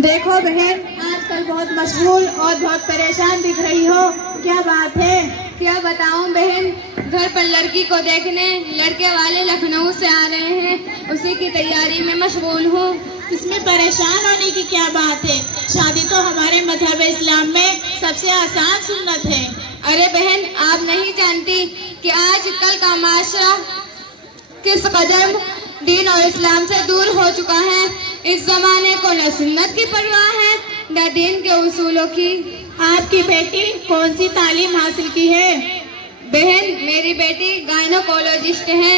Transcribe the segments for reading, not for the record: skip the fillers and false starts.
देखो बहन, आजकल बहुत मशगूल और बहुत परेशान दिख रही हो, क्या बात है? क्या बताऊं बहन, घर पर लड़की को देखने लड़के वाले लखनऊ से आ रहे हैं, उसी की तैयारी में मशगूल हूँ। इसमें परेशान होने की क्या बात है? शादी तो हमारे मजहब इस्लाम में सबसे आसान सुन्नत है। अरे बहन, आप नहीं जानती कि आजकल का माशरा किस कदर दीन और इस्लाम से दूर हो चुका है। इस जमाने को न सुन्नत की परवाह है न दीन के उसूलों की। आपकी बेटी कौन सी तालीम हासिल की है? बहन, मेरी बेटी गायनोकोलॉजिस्ट है।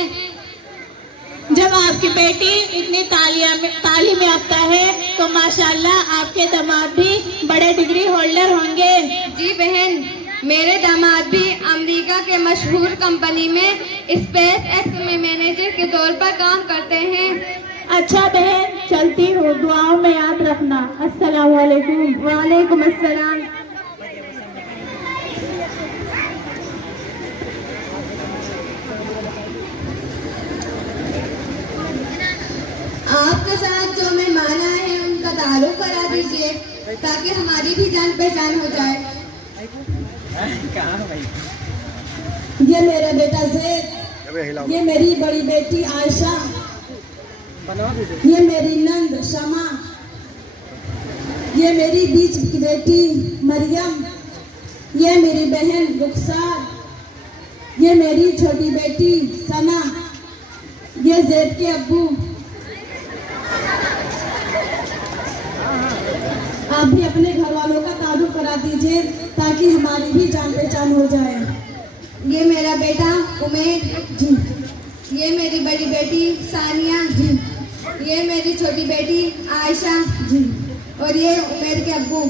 जब आपकी बेटी इतनी तालीम याफ्ता है तो माशाल्लाह आपके दामाद भी बड़े डिग्री होल्डर होंगे। जी बहन, मेरे दामाद भी अमेरिका के मशहूर कंपनी में स्पेस एक्स में मैनेजर के तौर पर काम करते हैं। अच्छा बहन, चलती हूँ, दुआओं में याद रखना। अस्सलाम वालेकुम। वालेकुम अस्सलाम। आपके साथ जो मेहमान आए हैं उनका तारुफ करा दीजिए ताकि हमारी भी जान पहचान हो जाए। ये मेरा बेटा ज़ैद, ये मेरी बड़ी बेटी आयशा, ये मेरी नंद शमा, ये मेरी बीच की बेटी मरियम, ये मेरी बहन रुखसार, ये मेरी छोटी बेटी सना, ये ज़ैद के अब्बू। आप भी अपने घर वालों का तारुफ करा दीजिए ताकि हमारी भी जान पहचान हो जाए। ये मेरा बेटा उमेर जी, ये मेरी बड़ी बेटी सानिया जी, ये मेरी छोटी बेटी आयशा जी, और ये उमेर के अब्बू।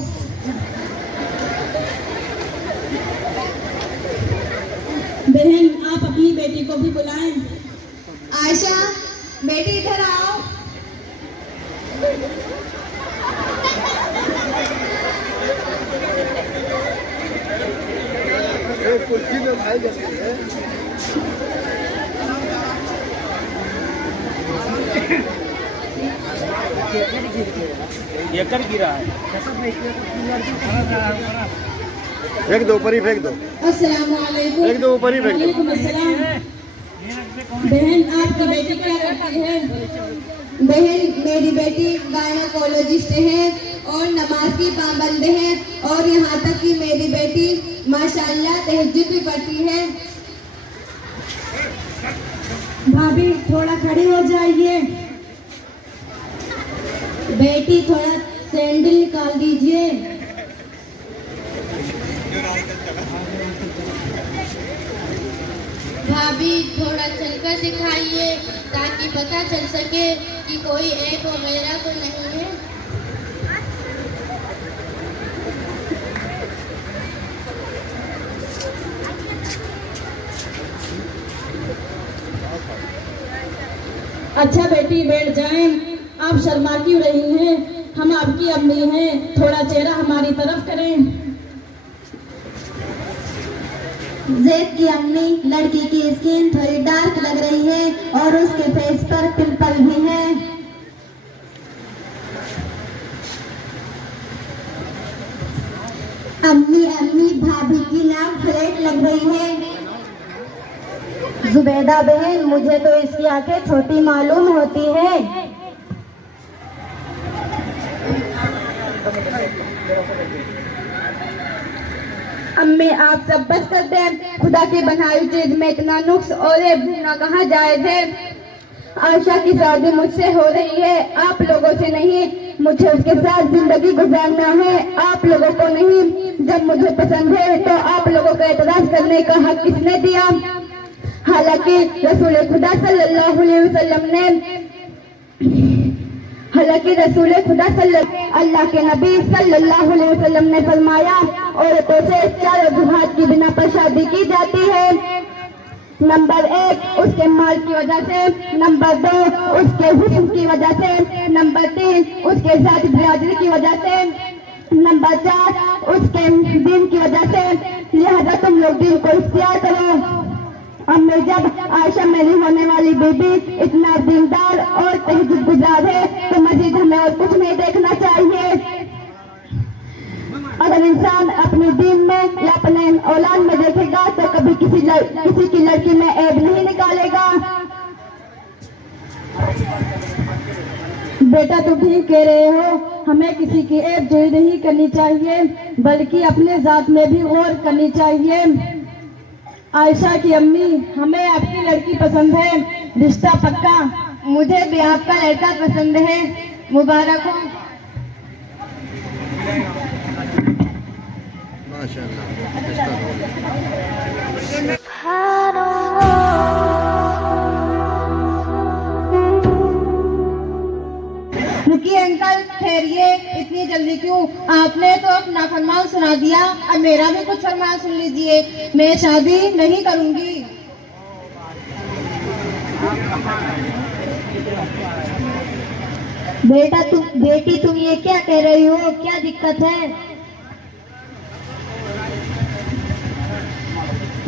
बहन, आप अपनी बेटी को भी बुलाएं। आयशा बेटी इधर आओ। कुर्सी में भाई जैसे है। ये कर गिरा है। फेंक दो, ऊपर ही फेंक दो। अस्सलाम वालेकुम। फेंक दो, ऊपर ही फेंक दो। वालेकुम अस्सलाम। बहन, आपकी बेटी क्या करती है? बहन, मेरी बेटी गायनोकोलॉजिस्ट है और नमाज की पाबंद है और यहाँ तक कि मेरी बेटी माशाल्लाह तहज्जुद भी पढ़ती है। भाभी, थोड़ा खड़ी हो जाइए। बेटी, थोड़ा सैंडल निकाल दीजिए। भाभी, थोड़ा चलकर दिखाइए ताकि पता चल सके कि कोई ऐप वगैरह तो नहीं है। अच्छा बेटी, बैठ जाएं। आप शर्मा क्यों रही हैं? हम आपकी अम्मी हैं, थोड़ा चेहरा हमारी तरफ करें। ज़ैद की अम्मी, लड़की की स्किन थोड़ी डार्क लग रही है और उसके फेस पर पिंपल भी है। अम्मी अम्मी, भाभी की नाक फ्लैट लग रही है। जुबैदा बहन, मुझे तो इसकी आंखें छोटी मालूम होती है। अम्मी, आप सब बस कर दें। खुदा की बनाई चीज में इतना नुक्स और न कहा जाए थे। आयशा की शादी मुझसे हो रही है, आप लोगों से नहीं। मुझे उसके साथ जिंदगी गुजारना है, आप लोगों को नहीं। जब मुझे पसंद है तो आप लोगों को एतराज करने का हक किसने दिया? हालांकि रसूल खुदा सल्लल्लाहु अलैहि वसल्लम ने अल्लाह के नबी सल्लल्लाहु अलैहि वसल्लम ने फरमाया, औरतों से 4 वजूहात की बिना पर शादी की जाती है। नंबर 1, उसके माल की वजह से। नंबर 2, उसके हुस्न की वजह से। नंबर 3, उसके जाति बिरादरी की वजह से। नंबर 4, उसके दीन की वजह से। लिहाजा तुम लोग दीन को इख्तियार करो। अम्मी, जब आयशा मेरी होने वाली बेबी इतना दीनदार और तहज्जुद गुजार है तो मजीद हमें और कुछ नहीं देखना चाहिए। अपने दीन में या अपने औलाद में देखेगा तो कभी किसी की लड़की में ऐब नहीं निकालेगा। बेटा तुम ठीक कह रहे हो, हमें किसी की ऐब जोई नहीं करनी चाहिए बल्कि अपने जात में भी गौर करनी चाहिए। आयशा की अम्मी, हमें आपकी लड़की पसंद है, रिश्ता पक्का। मुझे भी आपका लड़का पसंद है, मुबारक हो। रुकिए अंकल, ठहरिए, इतनी जल्दी क्यों? आपने तो अपना फरमान सुना दिया, अब मेरा भी कुछ फरमान सुन लीजिए। मैं शादी नहीं करूंगी। बेटी तुम ये क्या कह रही हो? क्या दिक्कत है?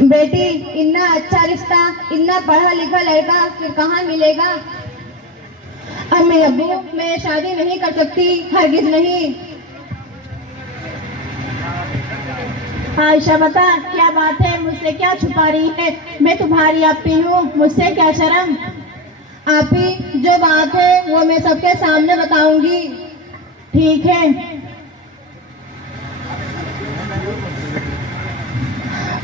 बेटी, इतना अच्छा रिश्ता, इतना पढ़ा लिखा लड़का फिर कहाँ मिलेगा? अम्मी अब्बू, मैं शादी नहीं कर सकती, हरगिज नहीं। आयशा बता, क्या बात है, मुझसे क्या छुपा रही है? मैं तुम्हारी आपी हूँ, मुझसे क्या शर्म? आपी, जो बात है वो मैं सबके सामने बताऊंगी। ठीक है।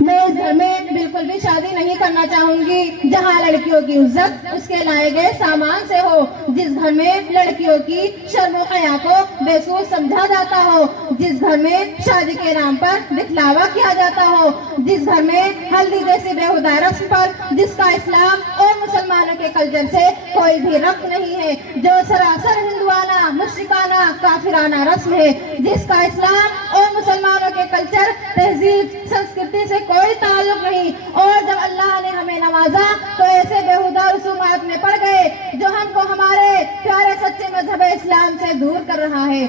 मैं इस घर में बिल्कुल भी शादी नहीं करना चाहूंगी जहां लड़कियों की इज्जत उसके लाए गए सामान से हो, जिस घर में लड़कियों की शर्म और हया को बेसूर समझा जाता हो, जिस घर में शादी के नाम पर दिखलावा किया जाता हो, जिस घर में हल्दी जैसी बेहुदा रस्म पर जिसका इस्लाम और मुसलमानों के कल्चर से कोई भी रब्त नहीं है, जो सरासर हिंदुआना, मुश्रिकाना, काफिराना रस्म है, जिसका इस्लाम और मुसलमानों के कल्चर, तहजीब, संस्कृति से कोई ताल्लुक नहीं। और जब अल्लाह ने हमें नवाजा तो ऐसे बेहुदा रसूमात में पड़ गए जो हमको हमारे प्यारे सच्चे मजहब इस्लाम से दूर कर रहा है।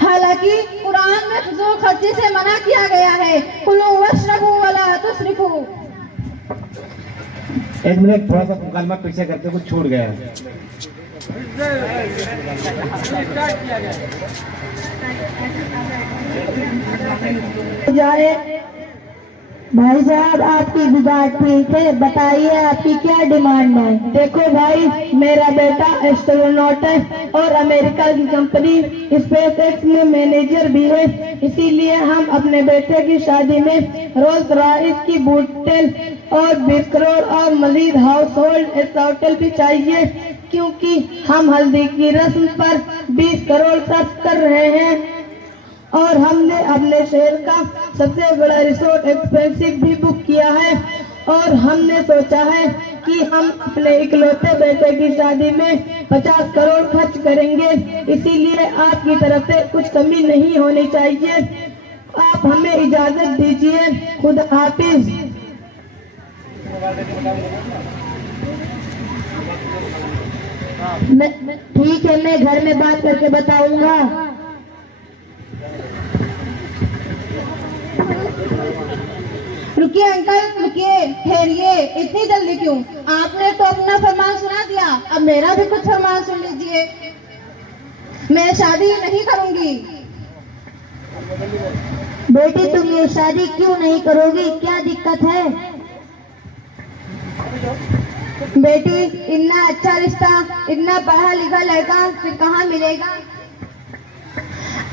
हालांकि कुरान में फजूल खर्ची से मना किया गया है, कुलू वशरबू वला तुसरिफू। एक मिनट, थोड़ा सा मुकालमा पीछे करते, कुछ छूट गया है। भाई साहब, आपकी भी बात ठीक है, बताइए आपकी क्या डिमांड है? देखो भाई, मेरा बेटा एस्ट्रोनॉट है और अमेरिका की कंपनी स्पेसएक्स में मैनेजर भी है, इसीलिए हम अपने बेटे की शादी में रोल्स रॉयस की बूटेल और 20 करोड़ और मजीद हाउस होल्ड एस्टॉटल भी चाहिए, क्योंकि हम हल्दी की रस्म पर 20 करोड़ खर्च कर रहे हैं और हमने अपने शहर का सबसे बड़ा रिसोर्ट एक्सपेंसिव भी बुक किया है और हमने सोचा है कि हम अपने इकलौते बेटे की शादी में 50 करोड़ खर्च करेंगे, इसीलिए आपकी तरफ से कुछ कमी नहीं होनी चाहिए। आप हमें इजाजत दीजिए, खुदा हाफिज। ठीक है, मैं घर में बात करके बताऊंगा। रुकिए अंकल, रुकिए, ठहरिए, इतनी जल्दी क्यों? आपने तो अपना फरमान सुना दिया, अब मेरा भी कुछ फरमान सुन लीजिए। मैं शादी नहीं करूंगी। बेटी, तुम ये शादी क्यों नहीं करोगी? क्या दिक्कत है? बेटी, इतना अच्छा रिश्ता, इतना पढ़ा लिखा लड़का फिर कहाँ मिलेगा?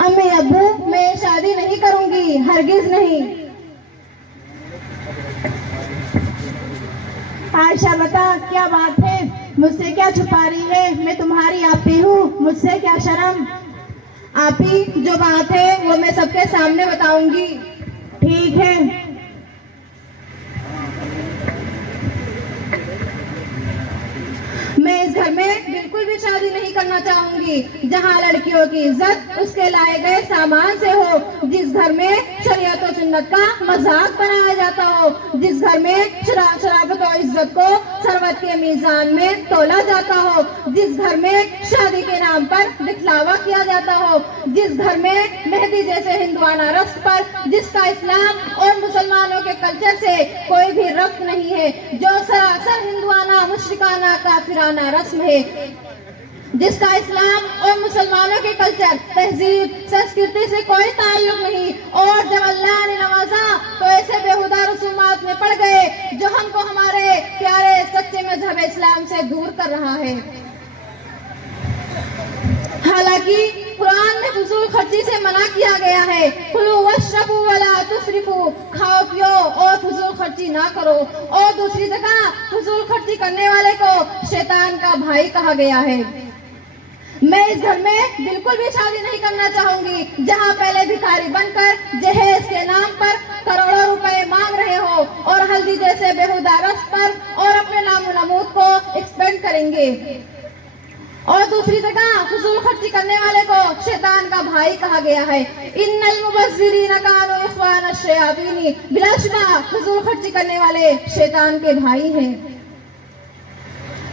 अम्मी अब्बू, मैं शादी नहीं करूंगी, हरगिज नहीं। आयशा बता, क्या बात है, मुझसे क्या छुपा रही है? मैं तुम्हारी आपी हूँ, मुझसे क्या शर्म? आपी, जो बात है वो मैं सबके सामने बताऊंगी। ठीक है। मैं इस घर में बिल्कुल भी शादी नहीं करना चाहूंगी जहां लड़कियों की इज्जत उसके लाए गए सामान से हो, जिस घर में शरीयत और सुन्नत का मजाक बनाया जाता हो, जिस घर में शराफत और इज्जत को सरवत के मीजान में तोला जाता हो, जिस घर में शादी के नाम पर दिखलावा किया जाता हो, जिस घर में मेहंदी जैसे हिंदुआना रस्म पर जिसका इस्लाम और मुसलमानों के कल्चर से कोई भी रब्त नहीं है, जो सरासर हिंदुआना, मुश्रिकाना, काफिराना रस्म है। जिसका इस्लाम और मुसलमानों के कल्चर, तहजीब, संस्कृति से कोई ताल्लुक नहीं, और जब अल्लाह ने नवाजा तो ऐसे बेहुदा रसूमात में पड़ गए जो हमको हमारे प्यारे सच्चे मजहब इस्लाम से दूर कर रहा है। हालांकि कुरान में फजूल खर्ची से मना किया गया है, कुलू वशरबू वला तुसरिफू, खाओ पियो और फजूल खर्ची ना करो, और दूसरी जगह फजूल खर्ची करने वाले को शैतान का भाई कहा गया है। मैं इस घर में बिल्कुल भी शादी नहीं करना चाहूंगी जहां पहले भिखारी बनकर जहेज के नाम पर करोड़ों रुपए मांग रहे हो और हल्दी जैसे बेहुदा रस्म पर और अपने नामो नमूद को एक्सपेंड करेंगे, और दूसरी जगह फजूल खर्ची करने वाले को शैतान का भाई कहा गया है। इन्नल मुबज़्ज़िरीन कानू इख्वान अश-शयातीन, बिलाशुबा फजूल खर्ची करने वाले शैतान के भाई हैं।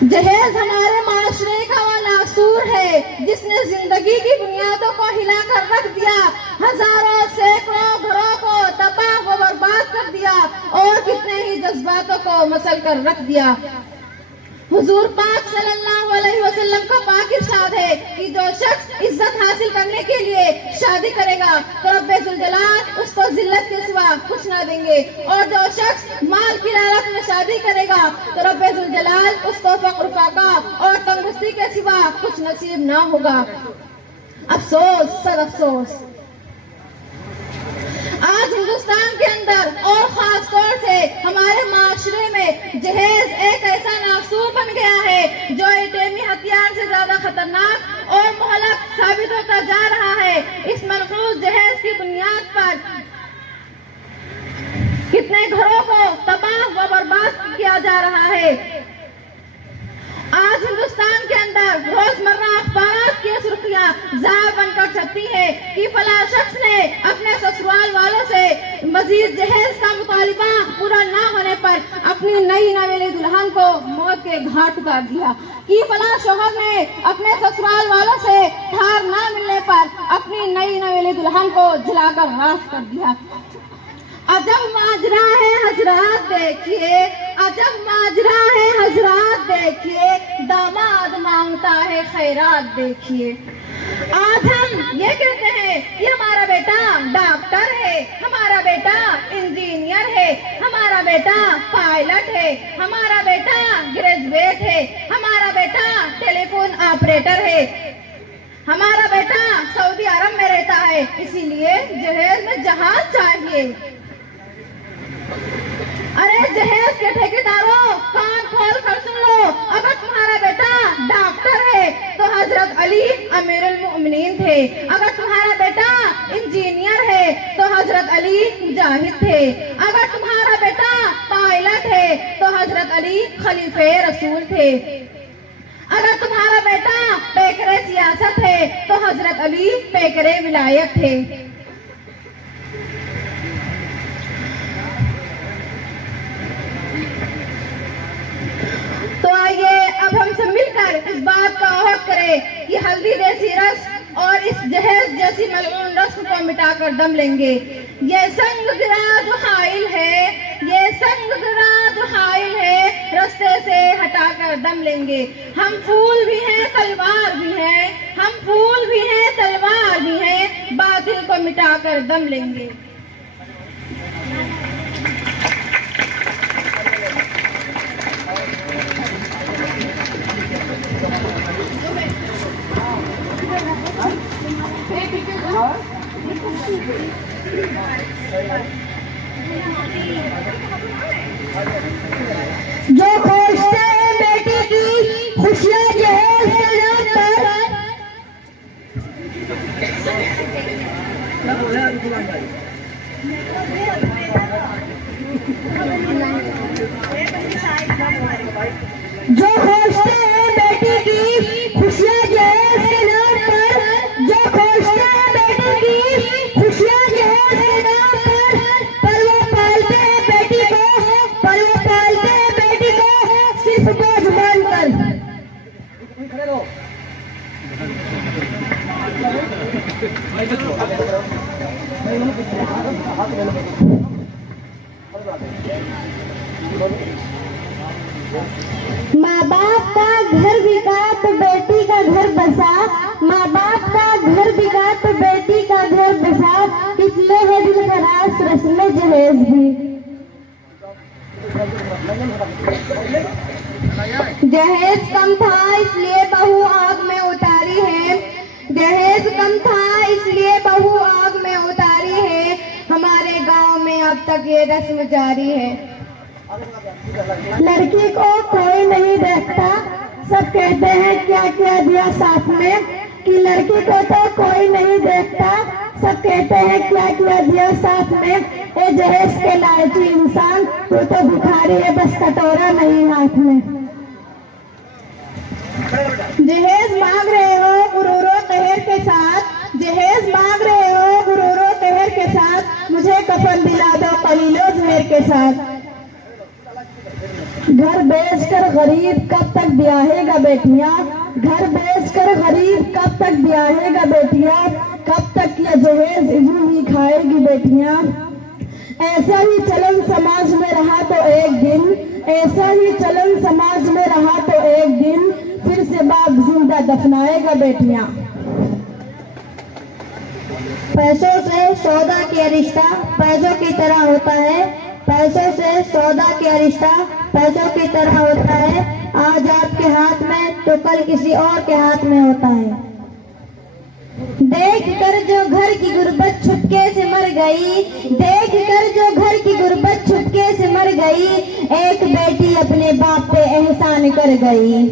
जहेज हमारे माशरे का वो नासूर है जिसने जिंदगी की बुनियादों को हिलाकर रख दिया, हजारों सैकड़ों घरों को तबाह व बर्बाद कर दिया और कितने ही जज्बातों को मसल कर रख दिया। हुजूर पाक सल्लल्लाहु अलैहि वसल्लम का पाक इरशाद है कि जो शख्स इज्जत हासिल करने के लिए शादी करेगा तो रब्बे जुल जलाल उसको जिल्लत के सिवा कुछ ना देंगे, और जो शख्स माल की लालच में शादी करेगा तो रब्बे जुल जलाल उसको फक्र फाका और तंदुरुस्ती के सिवा कुछ नसीब ना होगा। अफसोस, सद अफसोस, आज हिंदुस्तान के अंदर और खास तौर से हमारे माशरे में जहेज एक ऐसा नासूर बन गया है जो एटमी हथियार से ज्यादा खतरनाक और मुहलक साबित होता जा रहा है। इस मनहूस जहेज की बुनियाद पर कितने घरों को तबाह व बर्बाद किया जा रहा है। आज हिंदुस्तान के अंदर रोजमर्रा अखबार की सुर्खियां जार बनकर छपती है कि फला शख्स ने अपने ससुराल वालों से मजीद जहेज का मुतालिबा पूरा ना होने पर अपनी नई नवेली दुल्हन को मौत के घाट उतार दिया, कि फला शोहर ने अपने ससुराल वालों से ठार ना मिलने पर अपनी नई नवेली दुल्हन को जलाकर राख कर दिया। अजब माजरा है हजरात देखिए, अजब माजरा है हजरात देखिए, दामाद मांगता है खैरात देखिए। आज हम ये कहते हैं कि हमारा बेटा डॉक्टर है, हमारा बेटा इंजीनियर है, हमारा बेटा पायलट है, हमारा बेटा ग्रेजुएट है, हमारा बेटा टेलीफोन ऑपरेटर है, हमारा बेटा सऊदी अरब में रहता है, इसीलिए जहेज में जहाज चाहिए। अरे जहेज के ठेकेदारों, कान खोल कर सुन लो, अगर तुम्हारा बेटा डॉक्टर है तो हजरत अली अमीरुल मोमिनीन थे, अगर तुम्हारा बेटा इंजीनियर है तो हजरत अली मुजाहिद थे, अगर तुम्हारा बेटा पायलट है तो हजरत अली खलीफे रसूल थे, अगर तुम्हारा बेटा पैकरे सियासत है तो हजरत अली पैकरे विलायत थे। तो आइए अब हम सब मिलकर इस बात का अहद करें कि हल्दी जैसी रस्म और इस जहेज जैसी मलऊन रस्म को मिटाकर दम लेंगे। ये संग गिरा जो हाइल है, ये संग गिरा जो हाइल है, रास्ते से हटाकर दम लेंगे। हम फूल भी हैं तलवार भी हैं, हम फूल भी हैं तलवार भी हैं, बातिल को मिटाकर दम लेंगे। जो खोजते हैं बेटी की खुशियां जहेज के नाम पर, जो खोजते हैं बेटी की खुशियां जहेज के नाम पर, जो खोजते हैं बेटी की खुशियां जहेज के नाम पर वो पालते हैं बेटी को, पर वो पालते हैं बेटी को सिर्फ बोझ मानकर। माँ बाप का घर बिका तो बेटी का घर अब तक ये रस्म जारी है। लड़की को कोई नहीं देखता, सब कहते हैं क्या क्या दिया साथ में, कि लड़की को तो कोई नहीं देखता, सब कहते हैं क्या क्या दिया साथ में। ए जहेज के लालची इंसान, तू तो भिखारी है, बस कटोरा नहीं हाथ में। जहेज मांग रहे हो गुरूरो कहर के साथ, जहेज मांग रहे हो गुरूरो कहर के साथ, मुझे कफन दिला दो कलीलो जहर के साथ। घर बेचकर गरीब कब तक ब्याहेगा बेटियां, घर बेचकर गरीब कब तक ब्याहेगा बेटियां, कब तक ये जहेज यूं ही खाएगी बेटियां। ऐसा ही चलन समाज में रहा तो एक दिन, ऐसा ही चलन समाज में रहा तो एक दिन, फिर से बाप जिंदा दफनाएगा बेटियां। पैसों से सौदा किया रिश्ता पैसों की तरह होता है, पैसों से सौदा किया रिश्ता पैसों की तरह होता है। आज आपके हाथ में तो कल किसी और के हाथ में होता है। देख कर जो घर की गुर्बत छुपके से मर गई, देख कर जो घर की गुर्बत छुपके से मर गई, एक बेटी अपने बाप पे एहसान कर गई।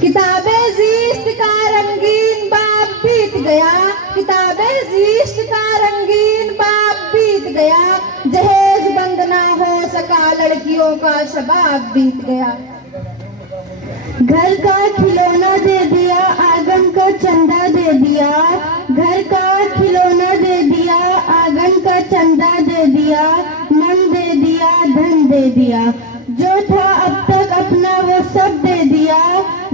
किताबें ज़िश्त का रंगीन बाप बीत गया, किताबें ज़िश्त का रंगीन बाप बीत गया, जहेज बंद ना हो सका लड़कियों का शबाब बीत गया। घर का खिलौना दे दिया, आंगन का चंदा दे दिया, घर का खिलौना दे दिया, आंगन का चंदा दे दिया, मन दे दिया, धन दे दिया, जो था अब तक अपना वो सब दे दिया,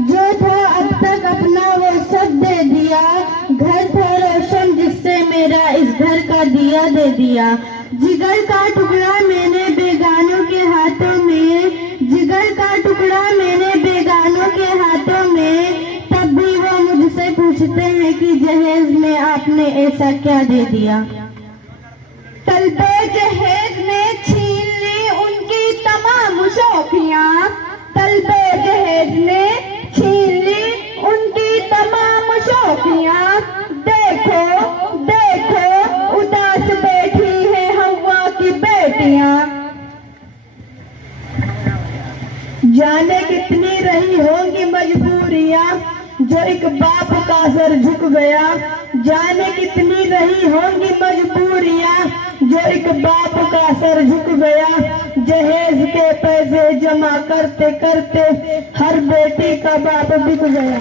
जो था अब तक अपना वो सब दे दिया। घर था रोशन जिससे मेरा इस घर का दिया दे दिया। जिगर का टुकड़ा मैंने बेगानों के हाथों में, जिगर का टुकड़ा मैंने बेगानों के हाथों में, तब भी वो मुझसे पूछते हैं कि जहेज में आपने ऐसा क्या दे दिया। तलबे जहेज ने छीन ली उनकी तमाम शौकियाँ, तलबे जहेज ने छीन ली उनकी तमाम शौकियाँ। देखो देखो उदास बैठी है हवा की बेटियाँ। जाने कितनी रही होंगी मजबूरियां, जो एक बाप का सर झुक गया, जाने कितनी रही होंगी मजबूरियां, जो एक बाप का सर झुक गया। जहेज के पैसे जमा करते करते हर बेटी का बाप बिक गया।